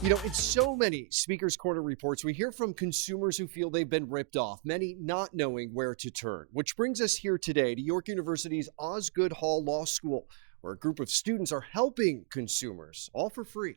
You know, in so many Speaker's Corner reports, we hear from consumers who feel they've been ripped off, many not knowing where to turn. Which brings us here today to York University's Osgoode Hall Law School, where a group of students are helping consumers, all for free.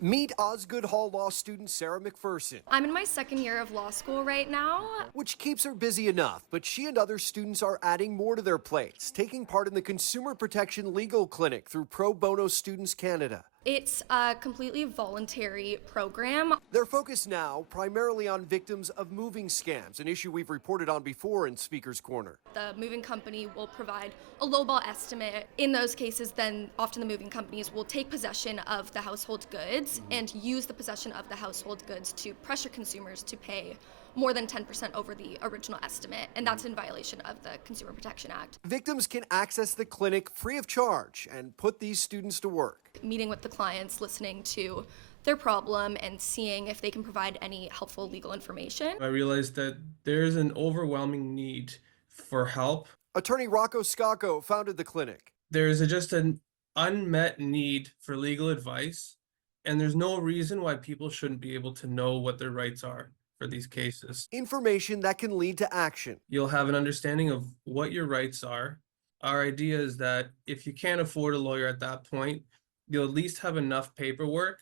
Meet Osgoode Hall Law student Sarah McPherson. I'm in my second year of law school right now. Which keeps her busy enough, but she and other students are adding more to their plates, taking part in the Consumer Protection Legal Clinic through Pro Bono Students Canada. It's a completely voluntary program. They're focused now primarily on victims of moving scams, an issue we've reported on before in Speaker's Corner. The moving company will provide a lowball estimate. In those cases, then often the moving companies will take possession of the household goods and use the possession of the household goods to pressure consumers to pay more than 10% over the original estimate, and that's in violation of the Consumer Protection Act. Victims can access the clinic free of charge and put these students to work. Meeting with the clients, listening to their problem, and seeing if they can provide any helpful legal information. I realized that there's an overwhelming need for help. Attorney Rocco Scacco founded the clinic. There's just an unmet need for legal advice, and there's no reason why people shouldn't be able to know what their rights are for these cases. Information that can lead to action. You'll have an understanding of what your rights are. Our idea is that if you can't afford a lawyer at that point, you'll at least have enough paperwork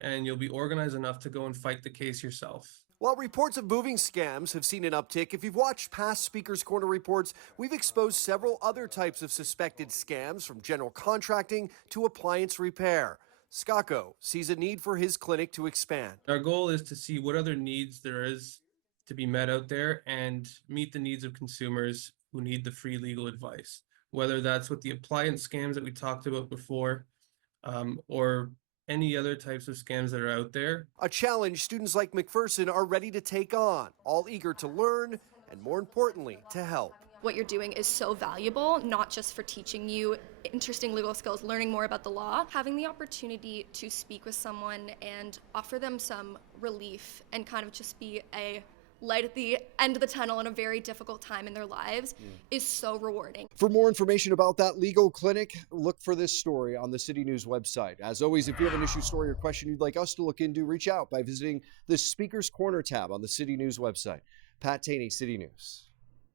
and you'll be organized enough to go and fight the case yourself. While reports of moving scams have seen an uptick, if you've watched past Speaker's Corner reports, we've exposed several other types of suspected scams, from general contracting to appliance repair. Scacco sees a need for his clinic to expand. Our goal is to see what other needs there is to be met out there and meet the needs of consumers who need the free legal advice, whether that's with the appliance scams that we talked about before, or any other types of scams that are out there. A challenge students like McPherson are ready to take on, all eager to learn and, more importantly, to help. What you're doing is so valuable, not just for teaching you interesting legal skills, learning more about the law, having the opportunity to speak with someone and offer them some relief and kind of just be a light at the end of the tunnel in a very difficult time in their lives is so rewarding. For more information about that legal clinic, look for this story on the City News website. As always, if you have an issue, story, or question you'd like us to look into, reach out by visiting the Speaker's Corner tab on the City News website. Taney, City News.